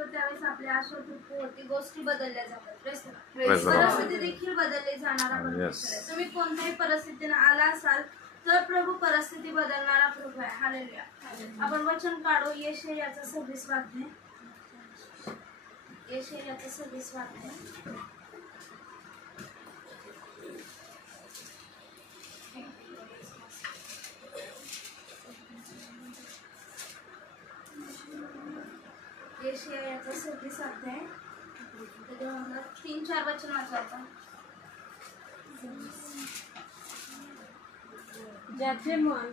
शिकतो त्यावेळेस आपल्या आश्वासपूर्ती गोष्टी बदलल्या जातात. परिस्थिती देखील बदलली जाणारा परमेश्वर आहे. तुम्ही कोणत्याही परिस्थितीने आला असाल तर प्रभू परिस्थिती बदलणारा प्रभू आहे. हालेलुया. आपण वचन काढू यशायाचा 26 अध्याय. यशायाचा 26 अध्याय. यशायाचा 26 अध्याय 3-4 वचन वाचा. ज्याचे मन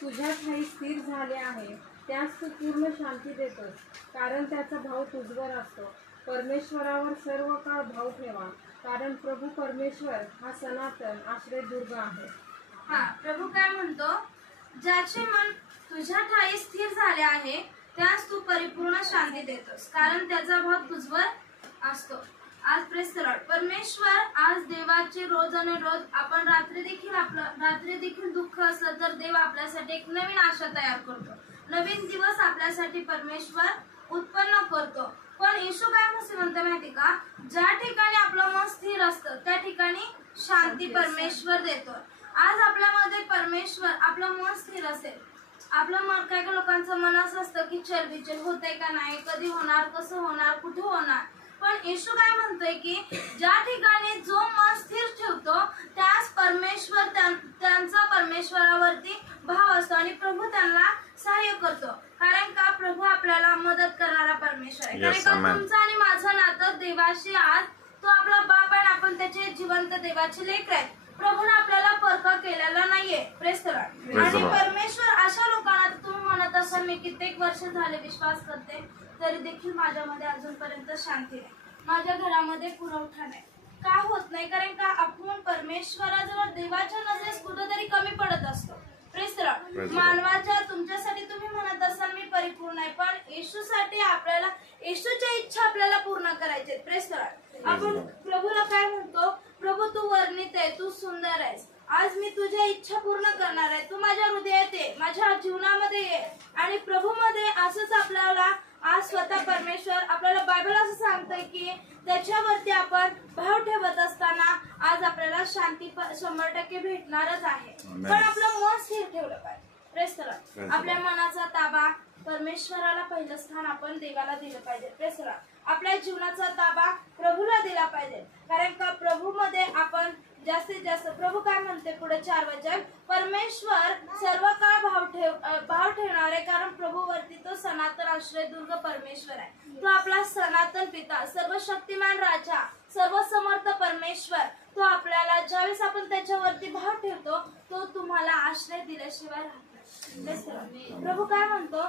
तुझ्या ठाई स्थिर झाले आहे त्यास तू पूर्ण शांती देतोस, कारण त्याचा भाव तुझवर असतो. परमेश्वरावर सर्व काळ भाव ठेवा, कारण प्रभू परमेश्वर हा सनातन आश्रयदुर्ग आहे. हा, प्रभू काय म्हणतो? ज्याचे मन तुझ्या ठाई स्थिर झाले आहे त्यास तू परिपूर्ण शांती देतोस, कारण त्याचा भाव तुझवर असतो. आज प्रेस द लॉर्ड. परमेश्वर आज देवाचे रोज आणि रोज आपण रात्री देखील दुःख असलं तर देव आपल्यासाठी एक नवीन आशा तयार करतो. नवीन दिवस आपल्यासाठी परमेश्वर उत्पन्न करतो. पण येशू काय म्हणते माहिती का? ज्या ठिकाणी आपलं मन स्थिर असतं त्या ठिकाणी शांती परमेश्वर देतो. आज आपल्यामध्ये परमेश्वर आपलं मन स्थिर असेल. आपलं मन, काय काय लोकांचं मन असं असतं की चलबिचल होतंय का नाही, कधी होणार, कसं होणार, कुठे होणार. पण येशू काय म्हणतोय की ज्या ठिकाणी जो मन स्थिर ठेवतो त्यास परमेश्वर त्यांचा परमेश्वरावरती भाव असतो आणि प्रभू त्यांना सहाय्य करतो. कारण का? प्रभू आपल्याला मदत करणारा परमेश्वर आहे. कारण का? तुमचं आणि माझं नातं देवाशी आज तो आपला बाप आहे, आपण त्याचे जिवंत देवाचे लेकरं आहेत. प्रभूने आपल्याला परख केलेला नाहीये. Press the Lord. आणि परमेश्वर अशा लोकांना, तुम्ही म्हणत असाल मी कित्येक वर्ष झाले विश्वास करते तरी देखील माझ्यामध्ये अजूनपर्यंत शांती नाही, माझ्या घरामध्ये पुरवठा नाही. का होत नाही? कारण का आपण परमेश्वराजवळ देवाच्या नजरेस कुठेतरी कमी पडत असतो. Press the Lord. मानवाच्या, तुमच्यासाठी तुम्ही म्हणत असाल मी परिपूर्ण आहे, पण येशूसाठी आपल्याला येशूच्या इच्छा आपल्याला पूर्ण करायची. Press the Lord. आपण प्रभूला काय म्हणतो? प्रभू तू वर्णित आहे, तू सुंदर आहेस, आज मी तुझ्या इच्छा पूर्ण करणार आहे, तू माझ्या हृदयात ये, माझ्या जीवनामध्ये ये. आणि प्रभू मध्ये असंच आपल्याला आज स्वतः परमेश्वर आपल्याला बायबल असं सांगतंय की त्याच्यावरती आपण भाव ठेवत असताना आज आपल्याला शांती 100% भेटणारच आहे. पण आपलं मन स्थिर ठेवलं पाहिजे. Press the Lord. आपल्या मनाचा ताबा परमेश्वराला पहिलं स्थान आपण देवाला दिलं पाहिजे. Press the Lord. आपल्या जीवनाचा ताबा प्रभूला दिला पाहिजे. कारण का? प्रभू मध्ये आपण जास्तीत जास्त, प्रभू काय म्हणते पुढे 4 वचन, परमेश्वर सर्व काळ भाव ठेवणार आहे, कारण प्रभूवरती तो सनातन आश्रयदुर्ग परमेश्वर आहे. तो आपला सनातन पिता, सर्वशक्तिमान राजा, सर्वसमर्थ परमेश्वर, तो आपल्याला ज्यावेळेस आपण त्याच्यावरती भाव ठेवतो तो तुम्हाला आश्रय दिल्याशिवाय राहत नाही. प्रभू काय म्हणतो?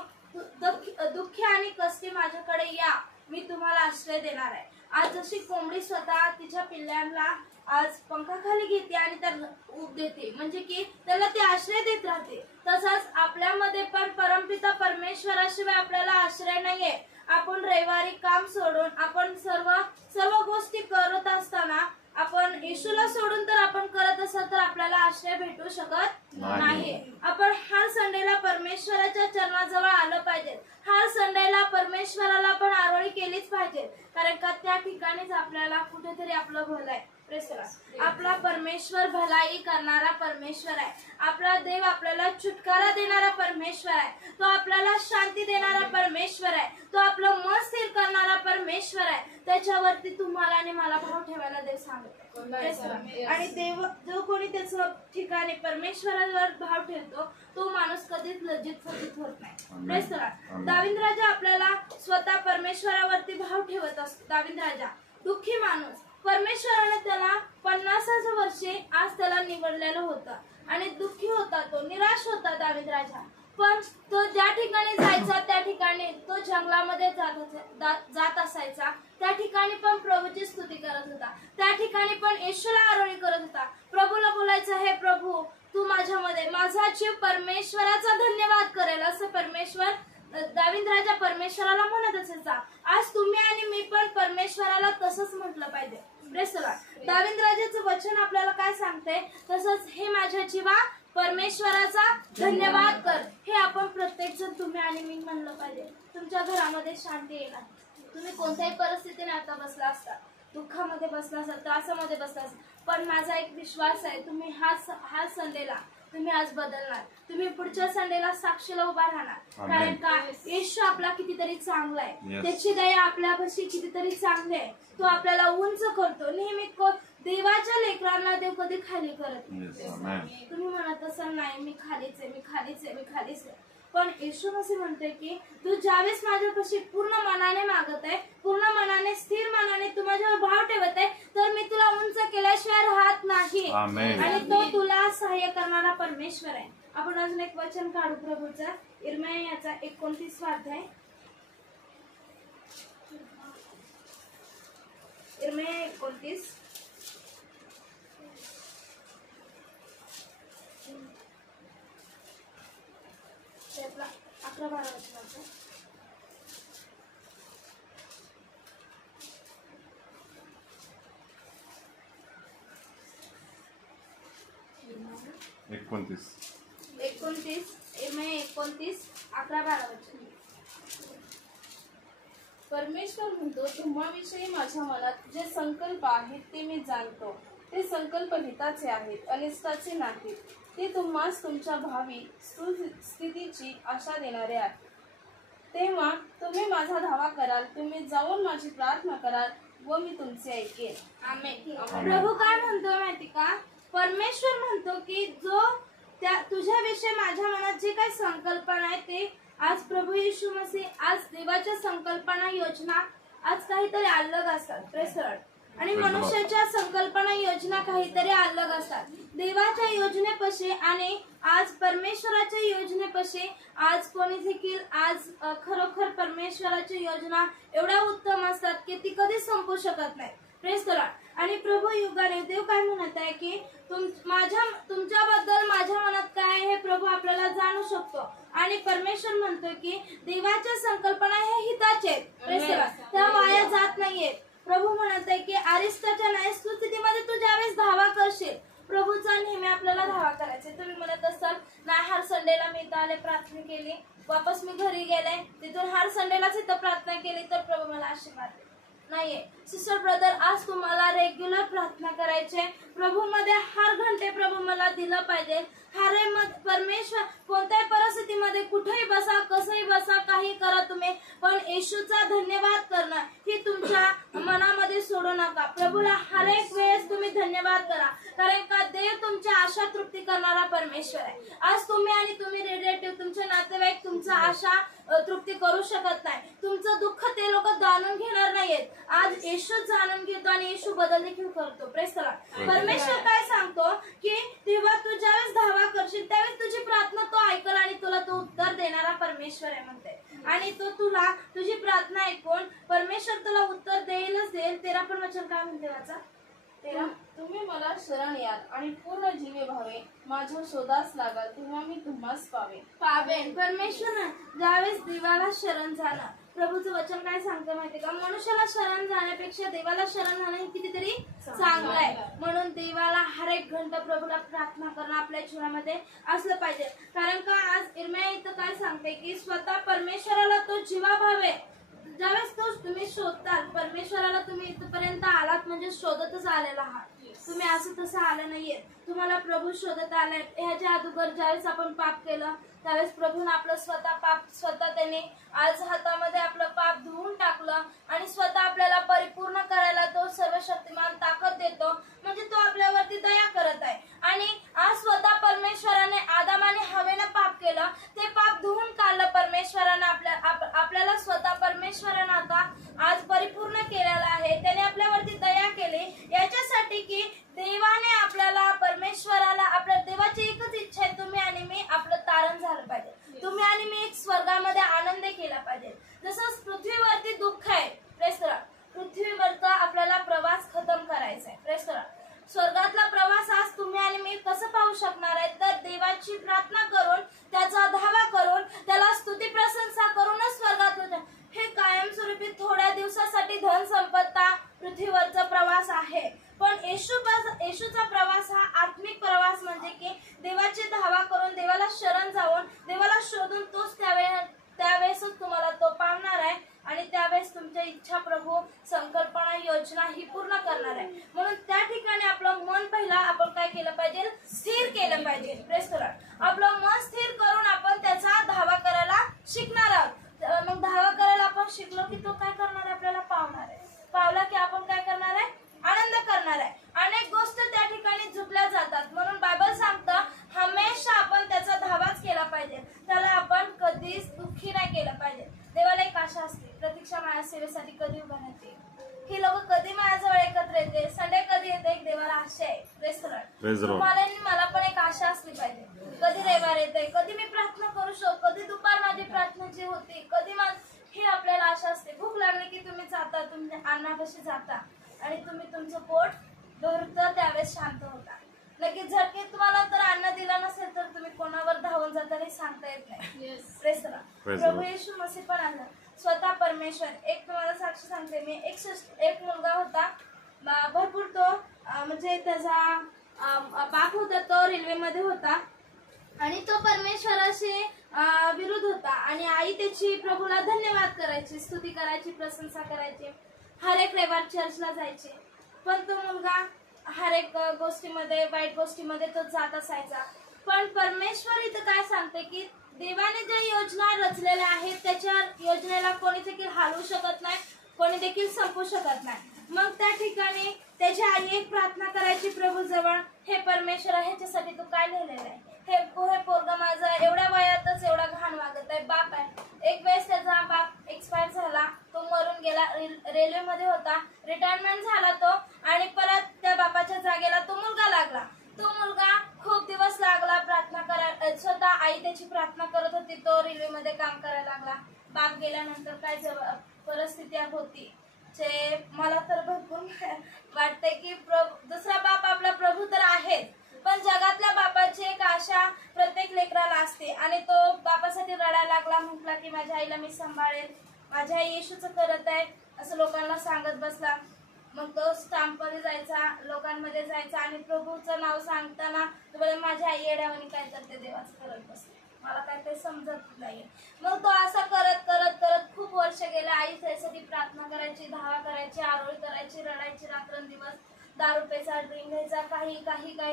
दुःखी आणि कष्टी माझ्याकडे या, मी तुम्हाला आश्रय देणार आहे. आज जशी कोंबडी स्वतः तिच्या पिल्लांना आज पंखाखाली घेते आणि त्याला ऊब देते, म्हणजे की त्याला ते आश्रय देत राहते, तसंच आपल्यामध्ये पण परमपिता परमेश्वराशिवाय आपल्याला आश्रय नाहीये. आपण रविवारी काम सोडून आपण सर्व गोष्टी करत असताना आपण येशूला सोडून तर आपण करत असाल तर आपल्याला आश्रय भेटू शकत नाही. आपण हर संडेला परमेश्वराच्या चरणाजवळ आलं पाहिजे. हर संडेला परमेश्वराला आपण आरोळी केलीच पाहिजे, कारण का त्या ठिकाणीच आपल्याला कुठेतरी आपलं भलं आहे. आपला परमेश्वर भलाई करणारा परमेश्वर आहे. आपला देव आपल्याला छुटकारा देणारा परमेश्वर आहे. तो आपल्याला शांती देणारा परमेश्वर आहे. तो आपलं मन स्थिर करणारा परमेश्वर आहे. त्याच्यावरती तुम्हाला आणि मला भाव ठेवायला देव सांगतो. आणि देव जो कोणी त्याचं ठिकाणी परमेश्वरावर भाव ठेवतो तो माणूस कधीच लज्जित होत नाही. दावीद राजा आपल्याला स्वतः परमेश्वरावरती भाव ठेवत असतो. दावीद राजा दुःखी माणूस, परमेश्वराने त्याला 50 वर्षे आज त्याला निवडलेलं होतं आणि दुःखी होता, तो निराश होता दावीद राजा. पण तो ज्या ठिकाणी जायचा त्या ठिकाणी तो जंगलामध्ये जात असायचा, त्या ठिकाणी पण प्रभूची स्तुती करत होता, त्या ठिकाणी पण येशूला आरोळी करत होता. प्रभूला बोलायचं, हे प्रभू तू माझ्यामध्ये, माझा जीव परमेश्वराचा धन्यवाद करेल, असं परमेश्वर दावीद राजा परमेश्वराला म्हणत असायचा. आज तुम्ही आणि मी पण परमेश्वराला तसंच म्हटलं पाहिजे. Press the Lord. दावीद राजाचं वचन आपल्याला काय सांगते? तसंच हे माझ्या जीवा परमेश्वराचा धन्यवाद कर. हे आपण प्रत्येक जण तुम्ही आणि मी म्हणलं पाहिजे. तुमच्या घरामध्ये शांती येणार. तुम्ही कोणत्याही परिस्थितीने आता बसला असता, दुःखामध्ये बसला असता, त्रासामध्ये बसला असता, पण माझा एक विश्वास आहे, तुम्ही हा संडेला तुम्ही आज बदलणार. तुम्ही पुढच्या संडेला साक्षीला उभा राहणार. कारण का येशू आपला कितीतरी चांगला आहे, त्याची दया आपल्यापाशी कितीतरी चांगली आहे. तो आपल्याला उंच करतो. नेहमी देवाच्या लेकरांना देव कधी खाली करत नाही. तुम्ही म्हणत असाल नाही मी खालीच आहे, मी खालीच आहे, मी खालीच आहे, पण येशू मसीह म्हणतोय की तू ज्यावेळेस माझ्यापाशी पूर्ण मनाने मागत आहे, पूर्ण मनाने, स्थिर मनाने तू माझ्यावर भाव ठेवत आहे, तर मी तुला उंच केल्याशिवाय राहत नाही. आणि तो तुला सहाय्य करणारा परमेश्वर आहे. आपण अजून एक वचन काढू प्रभूचा, इर्मियाचा 29 अध्याय. इर्मिया 29 11-12 वचनाचं. इर्मिया 29 11-12 वचन. परमेश्वर म्हणतो, तुम्हाविषयी माझ्या मनात जे संकल्प आहेत ते मी जाणतो. ते संकल्प हिताचे आहेत, अनिष्टाचे नाहीत. ते तुम्हास तुमच्या भावी सुस्थितीची आशा देणारे आहेत. तेव्हा तुम्ही माझा धावा कराल, तुम्ही जाऊन माझी प्रार्थना कराल व मी तुमचे ऐकेन. आमेन. प्रभू काय म्हणतो माहिती का? परमेश्वर म्हणतो की जो तुझ्याविषयी माझ्या मनात जे काही संकल्पना आहे ते आज प्रभू येशू मसीह, आज देवाच्या संकल्पना, योजना आज काहीतरी अलग असतात. Press Lord. आणि मनुष्याच्या संकल्पना, योजना काहीतरी अलग असतात. देवाच्या योजनेपाशी आणि आज परमेश्वराच्या योजनेपाशी आज कोणी देखील आज खरोखर परमेश्वराची योजना एवढ्या उत्तम असतात की ती कधी संपू शकत नाही. Press the Lord. आणि प्रभू युगाने देव काय म्हणत आहे की तुमच्याबद्दल माझ्या मनात काय आहे हे प्रभू आपल्याला जाणू शकतो. आणि परमेश्वर म्हणतो की देवाच्या संकल्पना हे हिताचे आहेत. Press the Lord. त्या वाया जात नाहीयेत. प्रभू म्हणत आहे की अरिष्टाच्या न्याय स्थितीमध्ये तू ज्यावेळेस धावा करशील, प्रभूचा नेहमी आपल्याला धावा करायचा. तुम्ही म्हणत असाल नाही, हर संडेला मी इथं आले, प्रार्थना केली, वापस मी घरी गेले, तिथून हर संडेलाच इथं प्रार्थना केली तर प्रभू मला आशीर्वाद देईल. नाहीये सिस्टर ब्रदर, आज तुम्हाला रेग्युलर प्रार्थना करायचे. प्रभू मध्ये हर घंटे प्रभू मला दिलं पाहिजे. हर परमेश्वर कोणत्याही परिस्थितीमध्ये कुठेही बसा, कसंही बसा, काही करा तुम्ही, पण येशूचा धन्यवाद करणं ही तुमच्या मनामध्ये सोडू नका. प्रभूला हर एक वेळेस तुम्ही धन्यवाद करा, कारण का देव तुमच्या आशा तृप्ती करणारा परमेश्वर आहे. आज तुम्ही आणि तुम्ही रिलेटिव्ह, तुमचे नातेवाईक तुमचा आशा तृप्ती करू शकत नाही. तुमचं दुःख ते लोक जाणून घेणार नाहीयेत. आज येशू जाणून घेतो आणि येशू बदल देखील करतो. Press the Lord. परमेश्वर काय सांगतो की तेव्हा तू ज्यावेळेस धावा करशील त्यावेळेस तुझी प्रार्थना तो ऐकल आणि तुला तो उत्तर देणारा परमेश्वर आहे म्हणते. आणि तो तुला तुझी प्रार्थना ऐकून परमेश्वर तुला उत्तर देईलच देईल. 13 पण वचन काय म्हणते वाचा. 13. तुम्ही मला शरण याल आणि पूर्ण जीवे भावे माझ्या शोधास लागाल, तेव्हा मी तुम्हास पावेन. परमेश्वर ज्यावेळेस देवाला शरण जाणं, प्रभूचं वचन काय सांगतं माहिती का? मनुष्याला शरण जाण्यापेक्षा देवाला शरण जाणं हे कितीतरी चांगलं आहे. म्हणून देवाला हर एक घंटा प्रभूला प्रार्थना करणं आपल्या जीवनामध्ये असलं पाहिजे. कारण का आज इर्मिया इथं काय सांगते की स्वतः परमेश्वराला तो जीवाभाव आहे. ज्यावेळेस तो तुम्ही शोधताल परमेश्वराला, तुम्ही इथपर्यंत आलात म्हणजे शोधतच आलेला आहात. तुम्ही असं तसं आलं नाहीये, तुम्हाला प्रभू शोधत आलाय. ह्याच्या अगोदर ज्यावेळेस आपण पाप केलं त्यावेळेस प्रभूने आपलं स्वतः त्याने आज हातामध्ये आपलं पाप धुवून टाकलं आणि स्वतः आपल्याला परिपूर्ण करायला तो सर्वशक्तिमान ताकद देतो. म्हणजे तो आपल्यावरती दया करत आहे. आणि आज स्वतः परमेश्वराने आदम आणि हवेने पाप केलं, ते पाप धुवून काढलं परमेश्वराने. आपल्याला स्वतः परमेश्वराने आता आज परिपूर्ण केलेला आहे. त्याने आपल्यावरती दया केली याच्यासाठी की देवाने आपल्याला, परमेश्वराला, आपल्या देवाची एकच इच्छा आहे, तुम्ही आणि मी आपलं तारण झालं पाहिजे. तुम्ही आणि मी एक स्वर्गामध्ये आनंद केला पाहिजे. जसं पृथ्वीवरती दुःख आहे, प्रेस करा, पृथ्वीवरचा आपल्याला प्रवास खतम करायचा आहे. प्रेस करा. स्वर्गातला प्रवास आज तुम्ही आणि मी कसं पाहू शकणार आहे? तर देवाची प्रार्थना करून, त्याचा धावा करून, त्याला स्तुती प्रशंसा करूनच स्वर्गात होतं. हे कायमस्वरूपी थोड्या दिवसासाठी धन संपत्ता पृथ्वीवरचा प्रवास आहे. पण येशूचा प्रवास हा आत्मिक प्रवास, म्हणजे की देवाची धावा करून, देवाला शरण जाऊन, देवाला शोधून तोच त्यावेळेसच तुम्हाला तो पावणार आहे आणि त्यावेळेस तुमच्या तुमच्या इच्छा प्रभू संकल्पना योजना ही पूर्ण करणार आहे. म्हणून त्या ठिकाणी आपलं मन पहिला आपण काय केलं पाहिजे, स्थिर केलं पाहिजे. Praise the Lord. आपलं मन स्थिर करून आपण त्याचा धावा करायला शिकणार आहोत. मग धावा करायला आपण शिकलो की तो काय करणार आहे, आपल्याला पावणार आहे. पावला की आपण काय करणार आहे, आनंद करणार आहे. अनेक गोष्टी त्या ठिकाणी झुकल्या जातात. म्हणून बायबल सांगतं हमेशा आपण त्याचा धावाच केला पाहिजे. त्याला आपण कधीच दुःखी नाही केलं पाहिजे. देवाला एक आशा असते, प्रतीक्षा माझ्या सेवेसाठी कधी उभा राहते, ही लोक कधी माझ्याजवळ एकत्र येते, संडे कधी येते, एक देवाला आशा आहे. Praise the Lord. तुम्हाला आणि मला पण एक आशा असली पाहिजे, कधी रविवार येते, कधी मी प्रार्थना करू शकतो, कधी दुपार माझी प्रार्थनेची होती, कधी ही आपल्याला आशा असते. भूक लागली की तुम्ही जाता, तुम्ही अन्नापाशी जाता आणि तुम्ही तुमचं पोट भरतं, त्यावेळेस शांत होता. लगेच झटके तुम्हाला तर अन्न दिलं नसेल तर तुम्ही कोणावर धावून जाता हे सांगता येत नाही. Praise the lord. प्रभू येशू मसीह पण आला स्वतः परमेश्वर. एक तुम्हाला साक्षी सांगते मी, एक मुलगा होता, भरपूर तो म्हणजे त्याचा बाप होता, तो रेल्वेमध्ये होता आणि तो परमेश्वराशी विरुद्ध होता. आणि आई त्याची प्रभूला धन्यवाद करायची, स्तुती करायची, प्रशंसा करायची, हर एक रविवार चर्चला जायचे. पण तो मुलगा हर एक गोष्टीमध्ये, वाईट गोष्टीमध्ये तो जात असायचा. पण परमेश्वर इथं काय सांगते की देवाने ज्या योजना रचलेल्या आहेत त्याच्या योजनेला कोणी देखील हलवू शकत नाही, कोणी देखील संपू शकत नाही. मग त्या ठिकाणी त्याची आई एक प्रार्थना करायची प्रभू जवळ, हे परमेश्वर ह्याच्यासाठी तू काय लिहिलेलं आहे, हे पोरगा माझा एवढ्या वयातच एवढा घाण वागत आहे. बाप आहे, एक वेळेस त्याचा बाप एक्सपायर झाला, तो मरून गेला, रेल्वेमध्ये होता, रिटायरमेंट झाला तो, आणि परत त्या बापाच्या जागेला तो मुलगा लागला. तो मुलगा खूप दिवस लागला प्रार्थना करायला, स्वतः आई त्याची प्रार्थना करत होती, तो रेल्वेमध्ये काम करायला लागला. बाप गेल्यानंतर काय परिस्थिती होती जे मला तर भरपूर वाटतंय की दुसरा बाप आपला प्रभू तर आहे, पण जगातल्या बापाची एक आशा प्रत्येक लेकराला असते. आणि तो बापासाठी रडायला लागला, म्हटला की माझ्या आईला मी सांभाळेल, माझ्या आई येशूचं करत आहे असं लोकांना सांगत बसला. मग तो स्टॅम्पमध्ये जायचा, लोकांमध्ये जायचा आणि प्रभूचं नाव सांगताना तो बोले माझ्या आई येड्यावानी काय करते, देवाचं करत बसते, मला काय ते समजत नाहीये. मग तो असं करत करत करत खूप वर्ष गेले. आई त्यासाठी प्रार्थना करायची, धावा करायची, आरोळी करायची, रडायची रात्रंदिवस, दारू प्यायचा, ड्रिंक घ्यायचा, काही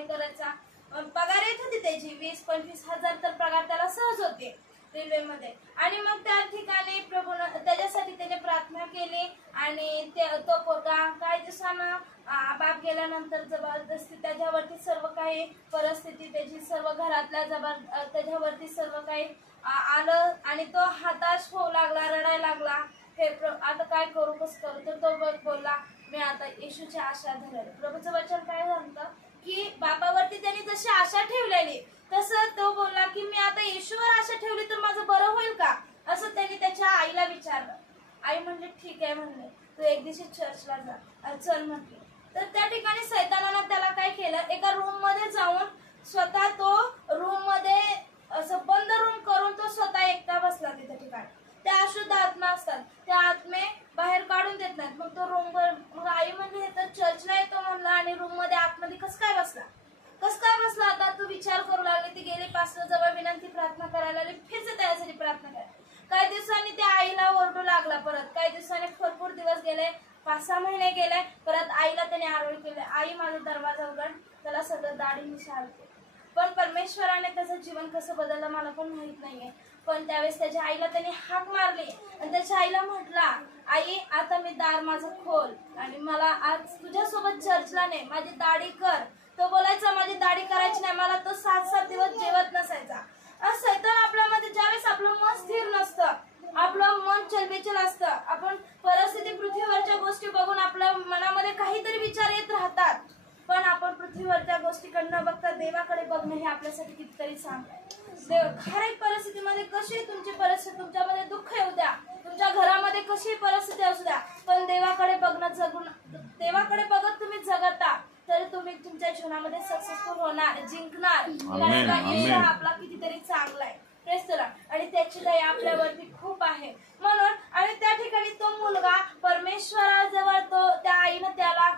करायचा. पगार येत होती त्याची 20-25 हजार तर पगार त्याला सहज होते रेल्वेमध्ये. आणि मग त्या ठिकाणी प्रभूनं त्याच्यासाठी त्याने प्रार्थना केली. आणि तो पोरगा काही दिवसानं बाप गेल्यानंतर जबरदस्ती त्याच्यावरती सर्व काही परिस्थिती, त्याची सर्व घरातल्या त्याच्यावरती सर्व काही आलं आणि तो हताश होऊ लागला, रडायला लागला, हे आता काय करू, कसं करू. तर तो बोलला मी आता येशूची आशा धरेल. प्रभूचं वचन काय सांगतं की बापावरती त्यांनी जशी आशा ठेवलेली तसं तो बोलला की मी आता येशूवर आशा ठेवली तर माझं बरं होईल का, असं त्यांनी त्याच्या आईला विचारलं. आई म्हणले ठीक आहे म्हणले, तू एक दिवशी चर्चला जा, चल म्हटले. तर त्या ठिकाणी सैतानानं त्याला काय केलं, एका रूम मध्ये जाऊन स्वतः तो रूम मध्ये असं बंद रूम करून तो स्वतः एकटा बसला तिथे ठिकाणी. त्या अशुद्ध आत्मा असतात, त्या आत्मे बाहेर काढून देत नाहीत. मग तो रूम वर, मग आई म्हणली हे तर चर्चला येतो म्हणला आणि रूम मध्ये आतमध्ये कसं काय बसला. आता तू विचार करू लागली. ती गेली पास्टर जवळ विनंती प्रार्थना करायला लागली, फिरसे त्यासाठी प्रार्थना करायला. काही दिवसांनी त्या आईला ओरडू लागला. परत काही दिवसांनी भरपूर दिवस गेले, 5-6 महिने गेले. परत आईला त्याने आरोळी केले, आई माझा दरवाजा उघड. त्याला सगळं दाढी मिशा आलते. पण परमेश्वराने त्याचं जीवन कसं बदललं मला पण माहित नाहीये. पण त्यावेळेस त्याच्या आईला त्याने हाक मारली आणि त्याच्या आईला म्हटला आई आता मी दार माझं खोल आणि मला आज तुझ्यासोबत चर्चला नाही, माझी दाढी कर. तो बोलायचा माझी दाढी करायची नाही. मला तो 7-7 दिवस जेवत नसायचा. आज सैतान आपल्यामध्ये ज्यावेळेस आपलं मन स्थिर नसतं, आपलं मन चलबिचल असतं, आपण परिस्थिती पृथ्वीवरच्या गोष्टी बघून आपल्या मनामध्ये काहीतरी विचार येत राहतात. पण आपण पृथ्वीवरच्या गोष्टीकडनं बघता देवाकडे बघणं हे आपल्यासाठी कितीतरी चांगलं आहे. हर एक परिस्थितीमध्ये कशी तुमची परिस्थिती, तुमच्यामध्ये दुःख येऊ द्या, तुमच्या घरामध्ये कशी परिस्थिती असू द्या, पण देवाकडे बघणं जगून, देवाकडे बघत तुम्ही जगता तर तुम्ही तुमच्या जीवनामध्ये सक्सेसफुल होणार, जिंकणार. कारण आपला कितीतरी चांगला आहे. आणि त्याची दया आपल्यावरती खूप आहे म्हणून. आणि त्या ठिकाणी तो मुलगा परमेश्वराजवळ, तो त्या आईनं त्याला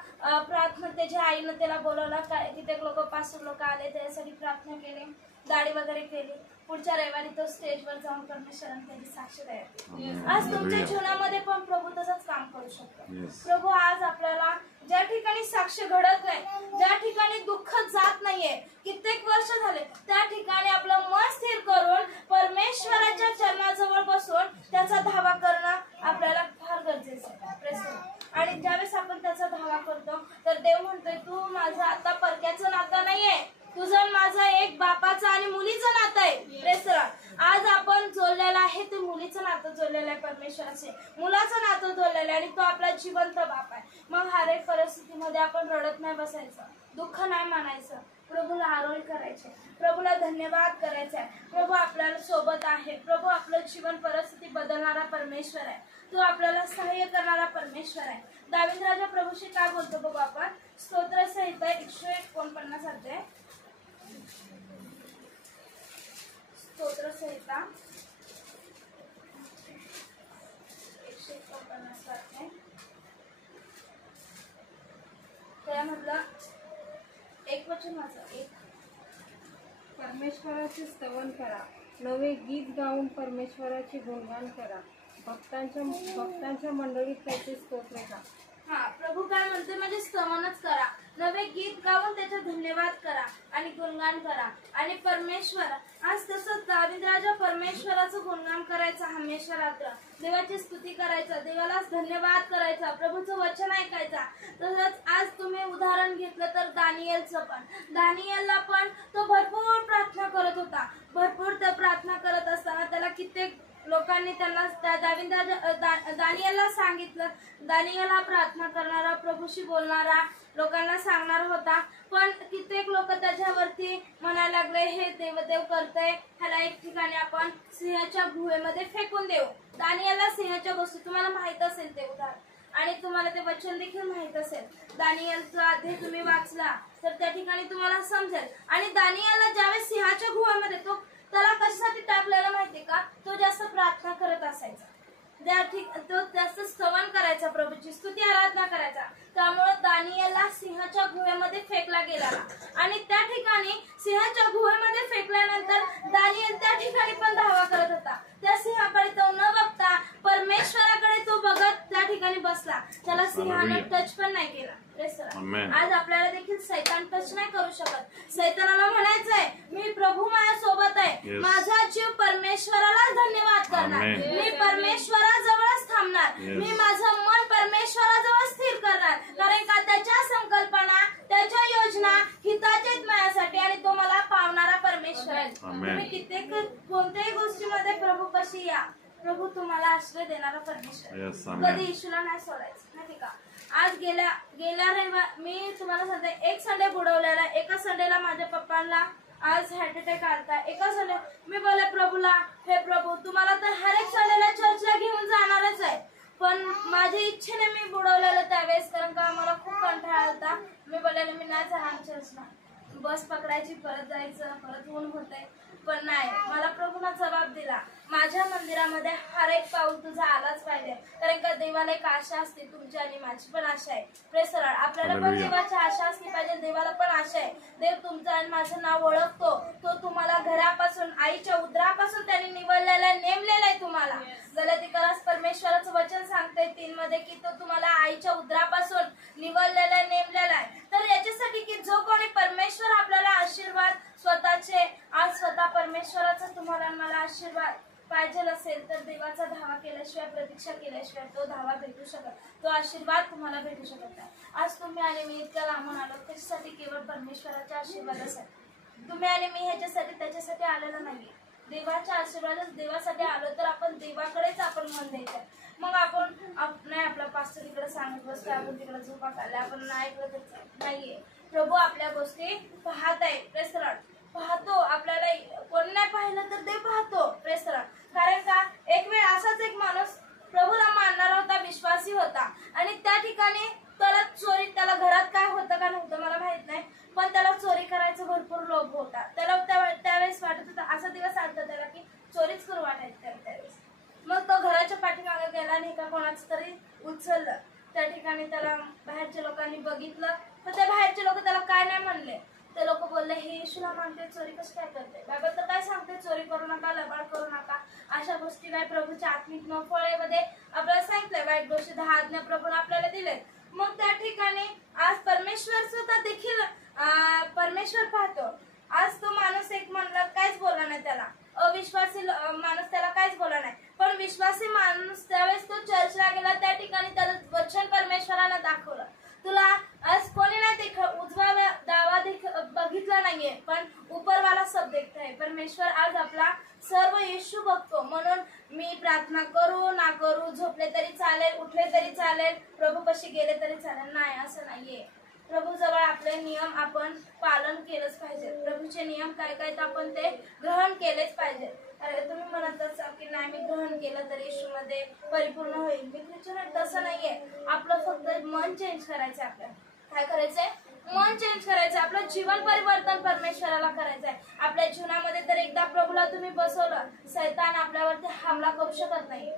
प्रार्थना, त्याच्या आईनं त्याला बोलवलं. काय कित्येक लोक, 500 लोक आले, त्याच्यासाठी प्रार्थना केली, दाढी वगैरे केली. पुढच्या रविवारी तो स्टेजवर जाऊन परमेश्वराने त्याची साक्ष द्यायची. आज तुमच्या जीवनामध्ये पण प्रभू तसंच काम काम करू शकतो. Yes. प्रभू आज आपल्याला ज्या ठिकाणी साक्ष घडत नाही, ज्या ठिकाणी दुःख जात नाहीये, कित्येक वर्ष झाले, त्या ठिकाणी आपलं मन स्थिर करून परमेश्वराच्या चरणाजवळ बसून त्याचा धावा करणं आपल्याला फार गरजेचं आहे. Praise the Lord. आणि ज्यावेळेस आपण त्याचा धावा करतो तर देव म्हणतोय तू माझं आता परक्याचं नातं नाहीये, तुझं माझं एक बापाचं आणि मुलीचं नातं आहे. Praise the Lord. आज आपण जोडलेलं आहे ते मुलीचं नातं जोडलेलं आहे परमेश्वराचे, मुलाचं नातं जोडलेलं आहे आणि तो आपला जिवंत बाप आहे. मग हर एक परिस्थितीमध्ये आपण रडत नाही बसायचं, दुःख नाही मानायचं, प्रभूला आरोल करायचे, प्रभूला धन्यवाद करायचा आहे. प्रभू आपल्याला सोबत आहे, प्रभू आपलं जीवन परिस्थिती बदलणारा परमेश्वर आहे, तो आपल्याला सहाय्य करणारा परमेश्वर आहे. दावीद राजा प्रभूशी काय बोलतो बघू आपण. स्तोत्र संहिता 149 अध्याय, स्तोत्र संहिता 149 अध्याय, त्यामधलं एक वचन वाचा. एक परमेश्वराचे स्तवन करा, नवे गीत गाऊन परमेश्वराचे गुणगान करा, भक्तांच्या मंडळीत त्याचे स्तोत्र गा. हा, प्रभू काय म्हणते म्हणजे स्तवनच करा, नवे गीत गाऊन त्याचा धन्यवाद करा आणि गुणगान करा. आणि परमेश्वर आज तसंच दावीद राजा परमेश्वराचं गुणगान करायचं हमेशा रात्र, देवाची स्तुती करायचा, देवाला धन्यवाद करायचा, प्रभूचं वचन ऐकायचा. तसंच आज तुम्ही उदाहरण घेतलं तर दानियेलचं पण, दानियेलला पण तो भरपूर प्रार्थना करत होता. भरपूर प्रार्थना करत असताना त्याला कित्येक लोकांनी त्यांना दानियेलला सांगितलं. दानियेल हा प्रार्थना करणारा, प्रभूशी बोलणारा, लोकांना सांगणार होता. पण कित्येक लोक त्याच्यावरती म्हणायला लागले हे देवदेव करतय, ह्याला एक ठिकाणी आपण सिंहाच्या गुहेमध्ये फेकून देऊ. दानियेलला सिंहाच्या गोष्टी तुम्हाला माहित असेल ते उदाहरण, आणि तुम्हाला ते वचन देखील माहित असेल. दानियेलचा अध्याय तुम्ही वाचला तर त्या ठिकाणी तुम्हाला समजेल. आणि दानियेलला ज्यावेळेस सिंहाच्या गुहेमध्ये तो त्याला कशासाठी टाकलेलं माहितीये का, तो जास्त प्रार्थना करत असायचा, तो जास्त स्तवन करायचा, प्रभूची स्तुती आराधना करायचा. त्यामुळे दानियेलला सिंहाच्या गुहेमध्ये फेकला गेला. आणि त्या ठिकाणी सिंहाच्या गुहेमध्ये फेकल्यानंतर दानियेल त्या ठिकाणी पण धावा करत होता. त्या सिंहाकडे तो न बघता परमेश्वराकडे तो बघत त्या ठिकाणी बसला. त्याला सिंहानं टच पण नाही केला. आज आपल्याला देखील सैतान टच नाही करू शकत. सैतानाला म्हणायचंय मी प्रभू माझ्या सोबत आहे, माझा जीव परमेश्वराला धन्यवाद करणार, मी परमेश्वराजवळच थांबणार, मी माझं मन परमेश्वराजवळ स्थिर करणार. कारण का त्याच्या संकल्पना, त्याच्या योजना हिताचेच माझ्यासाठी आणि तो मला पावणारा परमेश्वर आहे. तुम्ही कित्येक कोणत्याही गोष्टीमध्ये प्रभू कशी या, प्रभू तुम्हाला आश्रय देणारा परमेश्वर. कधी येशूला नाही सोडायचं माहिती का. आज गेल्या मी तुम्हाला सांगते, एक संडे बुडवलेला, एका संडेला माझ्या पप्पांना आज हार्ट अटॅक आलता. एका संडे मी बोलले प्रभूला, हे प्रभू तुम्हाला तर हर एक संडेला चर्चला घेऊन जाणारच आहे, पण माझ्या इच्छेने मी बुडवलेलं त्यावेळेस, कारण का मला खूप कंटाळा आलता. मी बोलले मी नाही जाणार चर्चला, बस पकडायची, परत जायचं, परत ऊन होतंय. पण नाही, मला प्रभूने जबाब दिला, माझ्या मंदिरामध्ये हर एक पाऊल तुझा आलाच पाहिजे. कारण का देवाला एक आशा असते, तुमची आणि माझी पण आशा आहे. Press the Lord. आपल्याला पण देवाची आशा असली पाहिजे, देवाला पण आशा आहे. देव तुमचं आणि माझं नाव ओळखतो, तो तुम्हाला घरापासून, आईच्या उदरापासून त्यांनी निवडलेलं आहे, नेमलेलं आहे तुम्हाला. गलातिकरास परमेश्वराचं वचन सांगतंय 3 मध्ये की तो तुम्हाला आईच्या उदरापासून निवडलेलं आहे, नेमलेलं आहे. तर याच्यासाठी की जो कोणी परमेश्वर आपल्याला आशीर्वाद स्वतःचे, आज स्वतः परमेश्वराचा तुम्हाला मला आशीर्वाद पाहिजे असेल तर देवाचा धावा केल्याशिवाय, प्रतीक्षा केल्याशिवाय तो धावा भेटू शकत, तो आशीर्वाद तुम्हाला भेटू शकत नाही. आज तुम्ही आणि मी इतक्या लांबून आलो त्याच्यासाठी केवळ परमेश्वराच्या आशीर्वादासाठी. तुम्ही आणि मी ह्याच्यासाठी त्याच्यासाठी आलेलो नाहीये, देवाच्या आशीर्वादात देवासाठी आलो तर आपण देवाकडेच आपण मन द्यायचं. मग आपण नाही आपला पास्टर इकडे सांगत बसतो, आपण तिकडे झोपा काढल्या, आपण नाही ऐकलं तर नाहीये. प्रभू आपल्या गोष्टी पाहत आहे. Press the Lord. पाहतो, आपल्याला कोण नाही पाहिलं तर देव पाहतो. Press the Lord. कारण का एक वेळ असाच एक माणूस प्रभूला मानणारा होता, विश्वासी होता, आणि त्या ठिकाणी त्याला घरात काय होतं का नव्हतं मला माहित नाही, पण त्याला चोरी करायचं भरपूर लोभ होता. त्याला त्यावेळेस वाटत होतं, असा दिवस आलता त्याला की चोरीच करू वाटायचं त्यावेळेस. मग तो घराच्या पाठीमागे गेला आणि एका कोणाचं तरी उचललं. त्या ठिकाणी त्याला बाहेरच्या लोकांनी बघितलं, पण त्या बाहेरचे लोक त्याला काय नाही म्हणले. ते लोक बोलले हे येशूला मानते चोरी कशी काय करते. बायबल तर काय सांगते, चोरी करू नका, लबाड करू नका, अशा गोष्टी काय प्रभूच्या आत्मिक 9 फळेमध्ये आपल्याला सांगितलंय. वाईट गोष्टी 10 आज्ञा प्रभूने आपल्याला दिलेत. मग त्या ठिकाणी आज परमेश्वर सुद्धा देखील परमेश्वर पाहतो. आज तो माणूस एक म्हणला काहीच बोलला नाही, त्याला अविश्वासी माणूस त्याला काहीच बोलला नाही, पण विश्वासी माणूस त्यावेळेस तो चर्चला गेला, त्या ठिकाणी त्याचं वचन परमेश्वरानं दाखवलं. तुला आज कोणी नाही उजवा दावा बघितला नाहीये, पण उपरवाला सब देखता है. परमेश्वर आज आपला सर्व येशू बघतो. म्हणून मी प्रार्थना करू ना करू, झोपले तरी चालेल, उठले तरी चालेल, प्रभूपाशी गेले तरी चालेल, नाही असं नाहीये. प्रभूजवळ आपले नियम आपण पालन केलंच पाहिजे. प्रभूचे नियम काय काय तर आपण ते ग्रहण केलेच पाहिजे. अरे तुम्ही म्हणत असाल की नाही मी ग्रहण केलं तर येशूमध्ये परिपूर्ण होईल. मी ख्रिश्चन तसं नाहीये. आपलं फक्त मन चेंज करायचंय. आपल्याला काय करायचंय? मन चेंज करायचं. आपलं जीवन परिवर्तन परमेश्वराला करायचंय. आपल्या जीवनामध्ये तर एकदा प्रभूला तुम्ही बसवलं, सैतान आपल्यावरती हमला करू शकत नाही.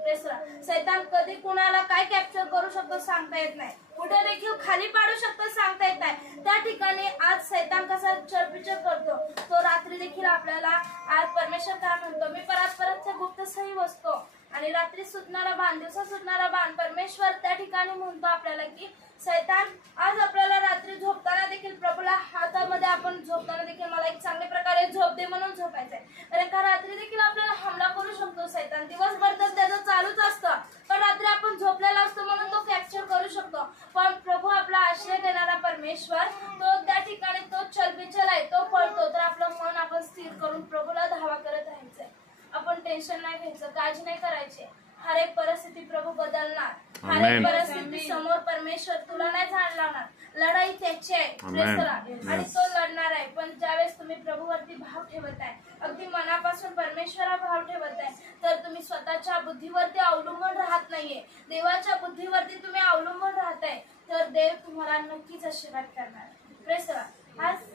सैतान कधी कुणाला काय कॅप्चर करू शकतो सांगता येत नाही, कुठे देखील खाली पाडू शकतो सांगता येत नाही. त्या ठिकाणी आज सैतान कसा चरपिचर करतो, तो रात्री देखील आपल्याला आज परमेश्वर काय म्हणतो, मी परस्परच्या गुप्त सही बसतो. आणि रात्री सुटणारा बाण, दिवसा सुटणारा बाण, परमेश्वर त्या ठिकाणी म्हणतो आपल्याला की सैतान आज आपल्याला रात्री झोपताना देखील प्रभूला हातामध्ये आपण झोपताना देखील मला एक चांगल्या प्रकारे झोप दे म्हणून झोपायचंय. कारण का रात्री देखील आपल्याला हमला करू शकतो सैतान. दिवसभर तर त्याचं चालूच असतं, पण रात्री आपण झोपलेला असतो म्हणून तो कॅप्चर करू शकतो. पण प्रभू आपला आश्रय देणारा परमेश्वर तो त्या ठिकाणी तो चलबिचल आहे, तो पळतो. तर आपलं मन आपण स्थिर करून प्रभूला धावा करत राहायचंय. आपण टेन्शन नाही घ्यायचं, काळजी नाही करायची. हर एक परिस्थिती प्रभू बदलणार. हर एक परिस्थिती समोर परमेश्वर तुला नाही झाड लावणार. लढाई त्याची आहे आणि तो लढणार आहे. पण ज्यावेळेस तुम्ही प्रभूवरती भाव ठेवत आहे, अगदी मनापासून परमेश्वरा भाव ठेवत आहे, तर तुम्ही स्वतःच्या बुद्धीवरती अवलंबून राहत नाहीये, देवाच्या बुद्धीवरती तुम्ही अवलंबून राहताय, तर देव तुम्हाला नक्कीच आशीर्वाद करणार. प्रेस आज